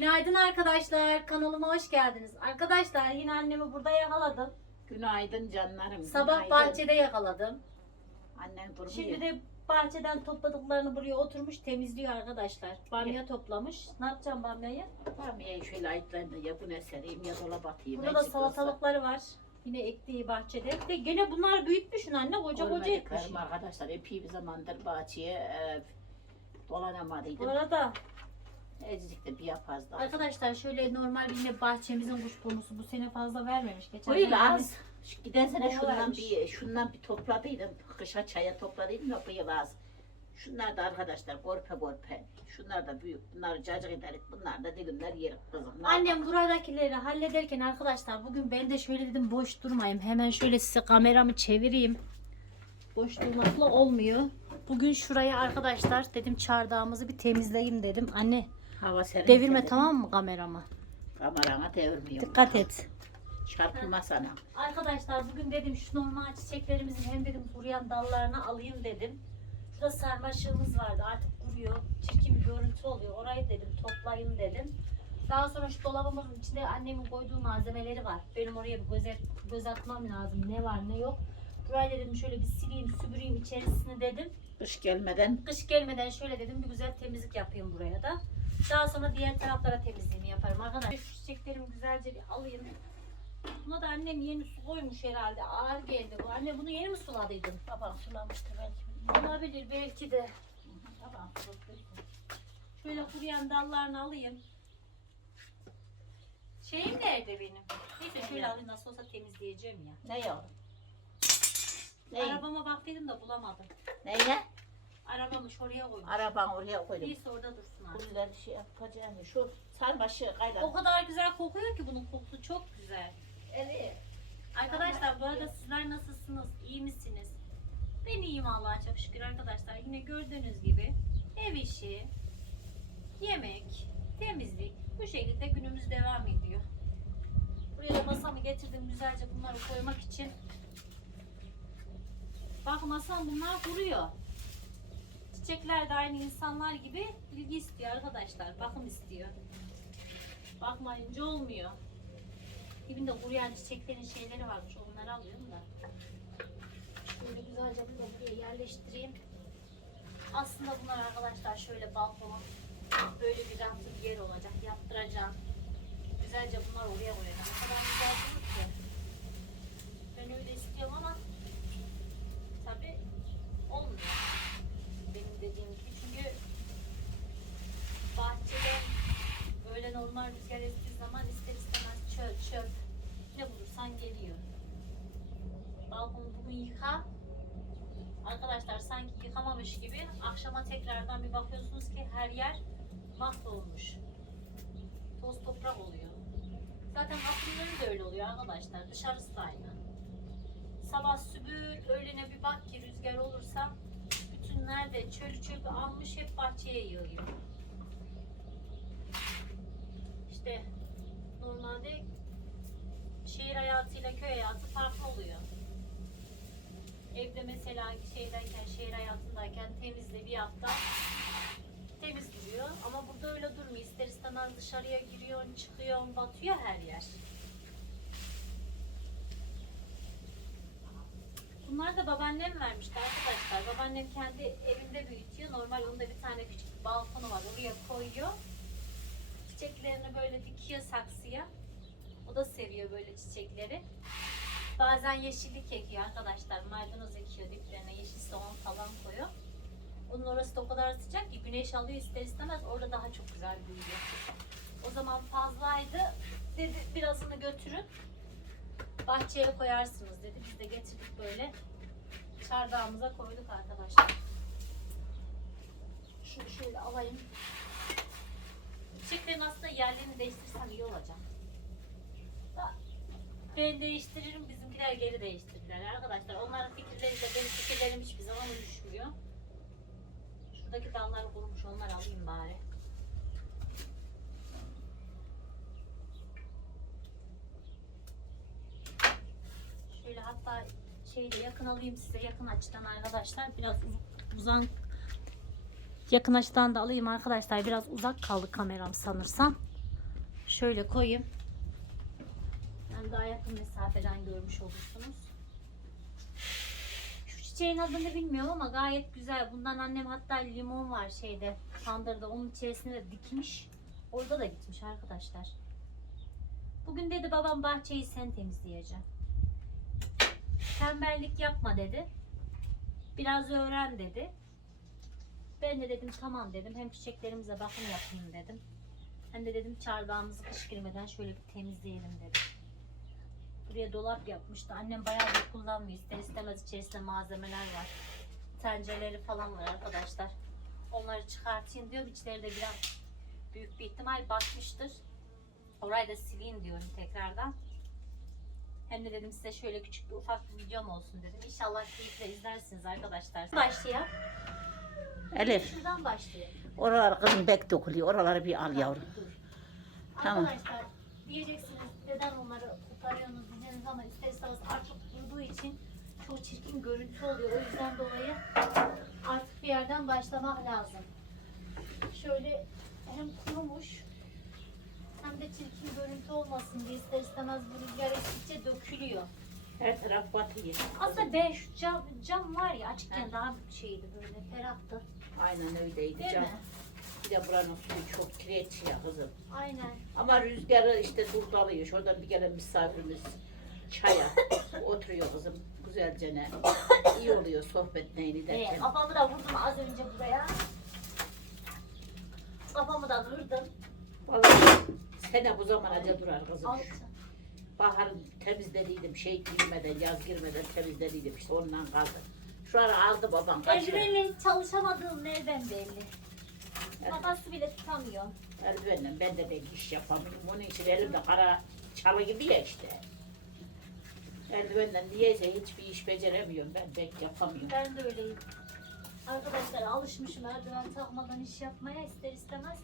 Günaydın arkadaşlar. Kanalıma hoş geldiniz. Arkadaşlar yine annemi burada yakaladım. Günaydın canlarım. Sabah günaydın. bahçede yakaladım. Annen durmuyor. Şimdi de bahçeden topladıklarını buraya oturmuş temizliyor arkadaşlar. Bamya toplamış. Ne yapacağım bamyayı? Bamyayı şöyle ayıtlarını ya bu ne sereyim ya dolaba atayım. Burada da olsa. salatalıkları var. Yine ektiği bahçede. De gene bunlar büyütmüşsün anne. Koca koca. Görmediklerim arkadaşlar epey bir zamandır bahçeye e, dolanamadıydım. Bu arada Ecicik de bir yaparız daha. arkadaşlar şöyle normal bir bahçemizin kuş bonusu bu sene fazla vermemiş. Geçen Öyle sene az. Şu Giden sene Ne şundan varmış? bir şundan bir topladıydım. Kışa çaya topladıydım ya bu yıl az. Şunlar da arkadaşlar gorpe gorpe. Şunlar da büyük. Bunları cacık ederek bunlar da dilimler yerik kızım. Ne Annem buradakileri hallederken arkadaşlar bugün ben de şöyle dedim boş durmayayım. Hemen şöyle size kameramı çevireyim. Boş durmakla olmuyor. Bugün şuraya arkadaşlar dedim çardağımızı bir temizleyeyim dedim. Anne Hava serin. devirme dedim. tamam mı kameramı? Kamerana devirmiyorum. Dikkat et. Çarpılma sana. Arkadaşlar bugün dedim şu normal çiçeklerimizin hem dedim kuruyan dallarını alayım dedim. Şurada sarmaşığımız vardı artık kuruyor. Çirkin bir görüntü oluyor. Orayı dedim toplayın dedim. Daha sonra şu dolabımızın içinde annemin koyduğu malzemeleri var. Benim oraya bir göz, göz atmam lazım. Ne var ne yok. Burayı dedim şöyle bir sileyim süpüreyim içerisini dedim. Kış gelmeden Kış gelmeden şöyle dedim bir güzel temizlik yapayım buraya da. Daha sonra diğer taraflara temizliğimi yaparım arkadaşlar. Şu çiçeklerimi güzelce bir alayım. Buna da annem yeni su koymuş herhalde. Ağır geldi bu. Anne bunu yeni mi suladıydın? baban sulamıştı belki. Olabilir belki de. Tamam. Şöyle kuruyan dallarını alayım. Şeyim nerede benim? Neyse şöyle alayım nasıl olsa temizleyeceğim ya. Ne yavrum? Ne? Arabama baktıydım da bulamadım. Neyle? Arabamı şuraya koydum. Araban oraya koydum. Neyse orada dursun artık. Bunları şey yapacağım. Şu sarmaşı O kaynar. kadar güzel kokuyor ki bunun kokusu çok güzel. Evet. Arkadaşlar bu arada sizler nasılsınız? İyi misiniz? Ben iyiyim Allah'a çok şükür arkadaşlar. Yine gördüğünüz gibi ev işi, yemek, temizlik bu şekilde günümüz devam ediyor. Buraya da masamı getirdim güzelce bunları koymak için. Bak masam bunlar kuruyor. Çiçekler de aynı insanlar gibi ilgi istiyor arkadaşlar. Bakım istiyor. Bakmayınca olmuyor. Dibinde kuruyan çiçeklerin şeyleri varmış. Onları alıyorum da. Şöyle güzelce buraya yerleştireyim. Aslında bunlar arkadaşlar şöyle balkona böyle bir raflı yer olacak. Yaptıracağım. Güzelce bunlar oraya koyacağım. Ne kadar güzel durur ki. Ben öyle istiyorum ama tabi olmuyor. Benim dediğim gibi. Çünkü bahçede böyle normal rüzgar estiği zaman ister istemez çöp çöp ne bulursan geliyor. Balkonu bugün yıka. Arkadaşlar sanki yıkamamış gibi akşama tekrardan bir bakıyorsunuz ki her yer mahvolmuş. Toz toprak oluyor. Zaten akşamları da öyle oluyor arkadaşlar. Dışarısı da aynı. Sabah sübül öğlene bir bak ki rüzgar olursa bütün nerede çölü çöpü almış hep bahçeye yığıyor. İşte normalde şehir hayatıyla köy hayatı farklı oluyor. Evde mesela şeydeyken, şehir hayatındayken temizle bir hafta temiz duruyor. Ama burada öyle durmuyor. İster istemez dışarıya giriyorsun, çıkıyorsun, batıyor her yer. Bunlar da babaannem vermişti arkadaşlar. Babaannem kendi evinde büyütüyor. Normal onda bir tane küçük bir balkonu var. Oraya koyuyor. Çiçeklerini böyle dikiyor saksıya. O da seviyor böyle çiçekleri. Bazen yeşillik ekiyor arkadaşlar. Maydanoz ekiyor diplerine. Yeşil soğan falan koyuyor. Onun orası da o kadar sıcak ki güneş alıyor ister istemez orada daha çok güzel büyüyor. O zaman fazlaydı. Dedi birazını götürün. Bahçeye koyarsınız dedi. Biz de getirdik böyle. Çardağımıza koyduk arkadaşlar. Şunu şöyle alayım. Çiçeklerin aslında yerlerini değiştirsem iyi olacak. Ben değiştiririm, bizimkiler geri değiştirirler arkadaşlar. Onların fikirleri de benim fikirlerim hiçbir zaman uyuşmuyor. Şuradaki dalları kurumuş, onları alayım bari. Şöyle hatta şeyle yakın alayım size yakın açıdan arkadaşlar. Biraz uz- uzan yakın açıdan da alayım arkadaşlar. Biraz uzak kaldı kameram sanırsam. Şöyle koyayım. Yakın mesafeden görmüş olursunuz. Şu çiçeğin adını bilmiyorum ama gayet güzel. Bundan annem hatta limon var şeyde tandırda onun içerisine de dikmiş. Orada da gitmiş arkadaşlar. Bugün dedi babam bahçeyi sen temizleyeceksin. Tembellik yapma dedi. Biraz öğren dedi. Ben de dedim tamam dedim. Hem çiçeklerimize bakım yapayım dedim. Hem de dedim çardağımızı kış girmeden şöyle bir temizleyelim dedim. Buraya dolap yapmıştı. Annem bayağı bir kullanmıyor. İster istemez içerisinde malzemeler var. Tencereleri falan var arkadaşlar. Onları çıkartayım diyorum. İçleri de biraz büyük bir ihtimal batmıştır. Orayı da sileyim diyorum tekrardan. Hem de dedim size şöyle küçük bir ufak bir videom olsun dedim. İnşallah keyifle izlersiniz arkadaşlar. Başlayalım. Elif Şuradan başlayalım. oralar kızım bek dokunuyor. Oraları bir al yavrum. Dur. Tamam. Arkadaşlar diyeceksiniz ama ister istemez artık durduğu için çok çirkin görüntü oluyor. O yüzden dolayı artık bir yerden başlamak lazım. Şöyle hem kurumuş hem de çirkin görüntü olmasın diye ister istemez bu rüzgar estikçe dökülüyor. Her taraf batıyor. Aslında be şu cam, cam var ya açıkken daha şeydi böyle ferahtı. Aynen öyleydi Değil can. mi? Bir de buranın suyu çok kireç ya kızım. Aynen. Ama rüzgarı işte durdalıyor. Şuradan bir gelen misafirimiz çaya oturuyor kızım. Güzelce ne. İyi oluyor sohbet neyini Ee, derken. kafamı da vurdum az önce buraya. Kafamı da vurdum. Vallahi sene bu zamanaca durar kızım. Altı. Baharın temizlediydim şey girmeden yaz girmeden temizlediydim işte ondan kaldı. Şu ara aldı babam kaçırdı. Eldivenle çalışamadığım nereden belli. Makası bile tutamıyor. Eldivenle ben de ben iş yapamıyorum. Onun için elimde kara çalı gibi ya işte. Eldivenle niyeyse hiçbir iş beceremiyorum ben pek yapamıyorum. Ben de öyleyim. Arkadaşlar alışmışım eldiven takmadan iş yapmaya ister istemez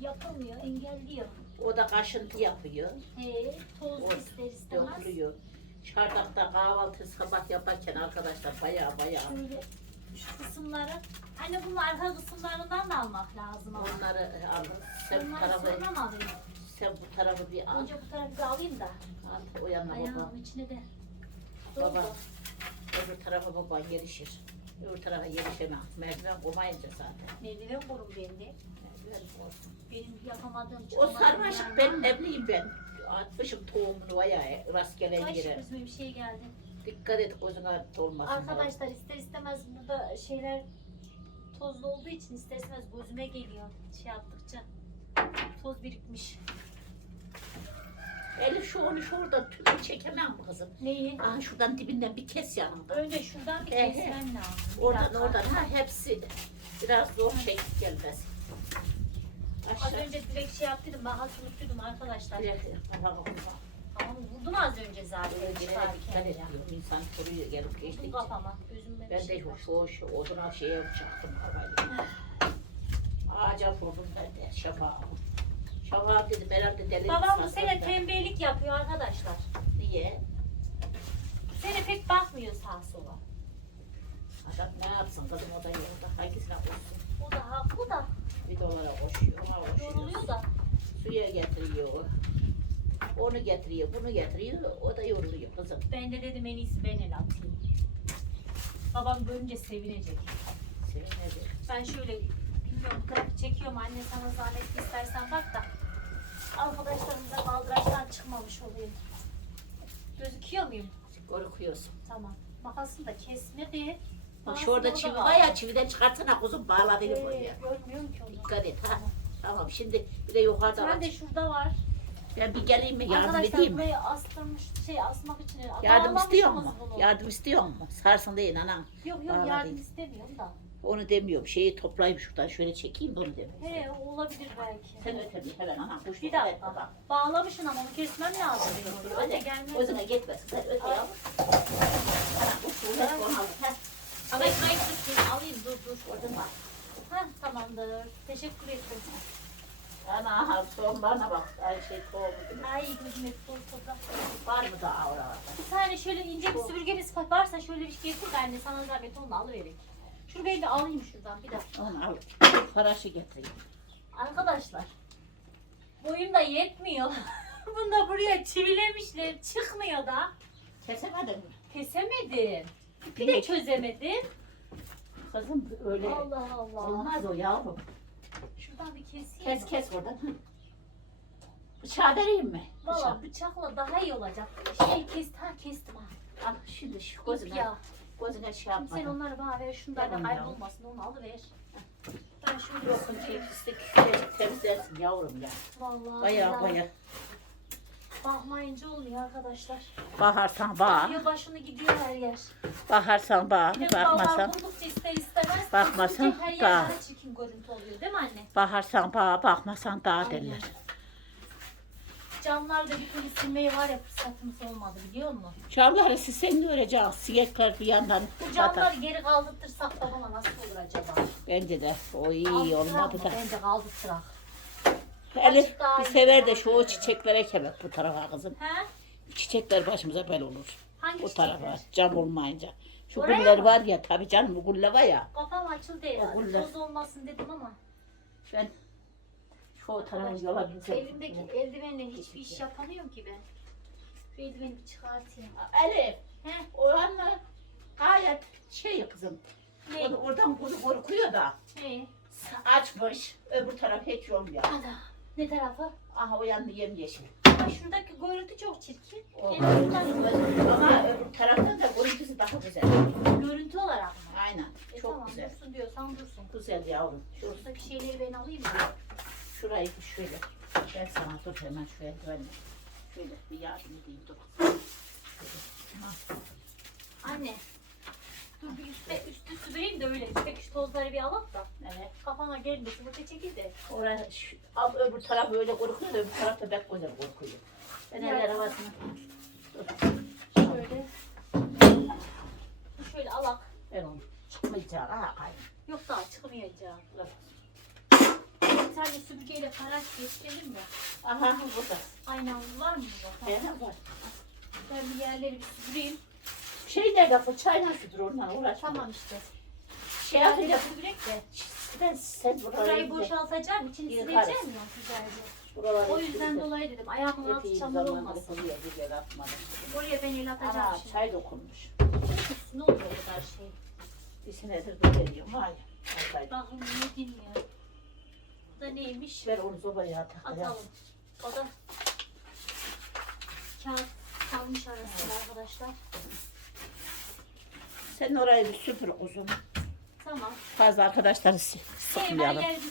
yapılmıyor, engelliyor. O da kaşıntı yapıyor. He, toz O ister istemez. Dökülüyor. Çardakta kahvaltı sabah yaparken arkadaşlar baya baya Şöyle şu kısımları, hani bunun arka kısımlarından da almak lazım ama. onları al. Sen bu Onları tarafı, alayım? Sen bu tarafı bir al. Önce bu tarafı bir alayım da. al o yanına baba. Ayağımın içine de. Baba. Doldu. Öbür tarafa baba gelişir. Öbür tarafa gelişemem. Merdiven koymayınca zaten. Merdiven kurum bende. Merdiven. Benim yapamadığım O çıkamadığım sarmaşık ben bileyim ben. Atmışım tohumunu vaya rastgele Kaç yere. gözüme bir şey geldi. Dikkat et gözüne dolmasın. Arkadaşlar ister istemez burada şeyler tozlu olduğu için ister istemez gözüme geliyor şey yaptıkça. Toz birikmiş. Elif şu onu şurada tümü çekemem mi kızım? Neyi? Aha şuradan dibinden bir kes yanında. Önce şuradan bir kesmem lazım. Bir Oradan dakika. oradan ha hepsi biraz zor çek gelmez. Az Aşağı. önce direkt şey yaptıydım ben unuttuydum arkadaşlar. Direkt kafa kafa. Tamam vurdum az önce zaten Böyle çıkarken. dikkat et diyor. İnsan kuruyor gelip Vurdum geçtikçe. kafama. Gözüme bir Ben şey de var. şu, şu oduna şeye çıktım arabayla. Ağaca vurdum ben de şafağa. Şafağa dedim herhalde deli. Babam bu sene tembellik yapıyor arkadaşlar. Niye? Bu sene pek bakmıyor sağa sola. Adam ne yapsın kadın o da yolda. Hangisine koşsun? O da haklı da Videolara koşuyor. Ona koşuyor. yoruluyor da. Suya getiriyor. Onu getiriyor, bunu getiriyor. O da yoruluyor kızım. Ben de dedim en iyisi ben el atayım. Babam görünce sevinecek. Sevinecek. Ben şöyle bilmiyorum grafik çekiyorum anne sana zahmet istersen bak da arkadaşlarımıza baldıraçtan çıkmamış olayım. Gözüküyor muyum? Korkuyorsun. Tamam. Makasını da kesme bir. Bak Makasını şurada da çivi var ya çividen çıkartsana kuzum bağla dedim Ee, oraya. görmüyorum ki onu. Dikkat et ha. Tamam şimdi bir de yukarıda Ben de şurada var. Ben bir geleyim mi yardım Arkadaşlar edeyim mi? burayı astırmış şey asmak için. Yardım istiyor mu? Bağlamışsınız bunu. Yardım istiyor mu? Sarsın değil anam. Yok yok Bağla yardım değil. istemiyorum da. Onu demiyorum. Şeyi toplayayım şuradan şöyle çekeyim bunu demiyorum. He olabilir belki. Sen öte bir hemen anam. Kuş Bir dakika. baba. Bağlamışsın ama onu kesmem lazım. benim. Öte gelmez. Gözüne gitmesin. Sen öte al. Anam kuş bunu onu al. Ha. Ama ekmeği tutayım alayım dur dur. Oradan bak. Heh tamamdır. Teşekkür ederim. Ana son bana bak. Ay şey tohumu. Ay gözüme toprak. Var mı daha orada? Bir tane şöyle ince bir süpürgemiz varsa şöyle bir şey getir ben de sana zahmet onu alıvereyim. Şurayı bir alayım şuradan bir dakika. Onu al. Paraşı getireyim. Arkadaşlar Boyum da yetmiyor. Bunu da buraya çivilemişler. Çıkmıyor da. Kesemedin mi? Kesemedim. İpi de çözemedim. Kızım öyle Allah Allah. olmaz o yavrum. Şuradan bir keseyim. Kes kes oradan. Hı. Bıçağı vereyim mi? Valla bıçakla daha iyi olacak. Şey kesti ha kestim ha. Al şimdi şu İp ya. Gözüne şey Sen yapmadım. onları bana ver. Şundan Ver da onu kaybolmasın. Onu alıver. Ben şunu Yoksun şey pislik temizlersin yavrum ya. Vallahi Baya ya. baya. Bakmayınca olmuyor arkadaşlar. Baharsan bağ, Gidiyor başını gidiyor her yer. baharsan bağ, Bir de bakmasan, kurdukça ister istemez. bakmasan bakınca her yer daha çirkin görüntü oluyor değil mi anne? baharsan bağ, bakmasan dağ derler. Camlarda bir türlü silmeye var ya fırsatımız olmadı biliyor musun? Camları sen de öreceksin, sinekler bir yandan Bu camları geri kaldırtırsak babama nasıl olur acaba? Bence de o iyi Kaldırtırak olmadı mı? da. Bence kaldırtırak. Elif daha bir iyi sever de şu o çiçeklere ekmek bu tarafa kızım. He? Çiçekler başımıza bel olur. Hangi Bu çiçekler? tarafa cam olmayınca. Şu Oraya güller mı? var ya tabii canım bu gülle var ya. Kafam açıldı herhalde. Oğullar. Toz olmasın dedim ama. Ben şu tarafa yola gitsem. Elimdeki eldivenle hiçbir iş yapamıyorum ki ben. Şu eldiveni çıkartayım. Elif He? o anne gayet şey kızım. Ne? Or- oradan kuzu korkuyor da He? açmış. Öbür taraf hiç yol ya. Ana. Ne tarafı? Aha o yandı yemyeşil. Ama şuradaki görüntü çok çirkin. O- En azından Ama öbür taraftan da görüntüsü daha güzel. görüntü olarak mı? Aynen. E Çok tamam güzel. dursun diyorsan dursun. Güzel yavrum. Şu, Şuradaki şeyleri ben alayım mı? Şurayı şöyle. Ben sana dur hemen şu eldivenle. Şöyle bir yardım edeyim dur. Ha. Anne. Dur bir üstte, üstü süpüreyim de öyle. Üstteki şu tozları bir alalım da. Evet. Kafana gelmesin. Bu çekil de. Orası, şu, ab- öbür taraf öyle korkuyor da öbür taraf da pek güzel korkuyor. Ben eller havasını. Dur. Şöyle. Şöyle alak. Ben onu çıkmayacağım. Aha kayın. Yok daha çıkmayacağım. Dur. Tane süpürgeyle karaç geçirelim mi? Aha burada. Aynen var mı bu? He, var. Ben bir yerleri bir süpüreyim. Şey nerede fırçayla süpür onunla uğraşma. Tamam işte. Şey yapacak. süpürek de. Ben sen buraları Burayı boşaltacağım. içini sileceğim ya güzelce. Buraları O yüzden dolayı dedim. Ayağımın altı çamur olmasın. Oraya ben el atacağım Ana şimdi. çay dokunmuş. Ne oluyor o kadar şey? Bir senedir de veriyorum. Hayır. Bakın ne dinliyor. Da neymiş? Ver onu sobaya at. Atalım. O da kağıt kalmış arasında arkadaşlar. Sen orayı bir süpür uzun. Tamam. Fazla arkadaşları sıkmayalım. yeri bir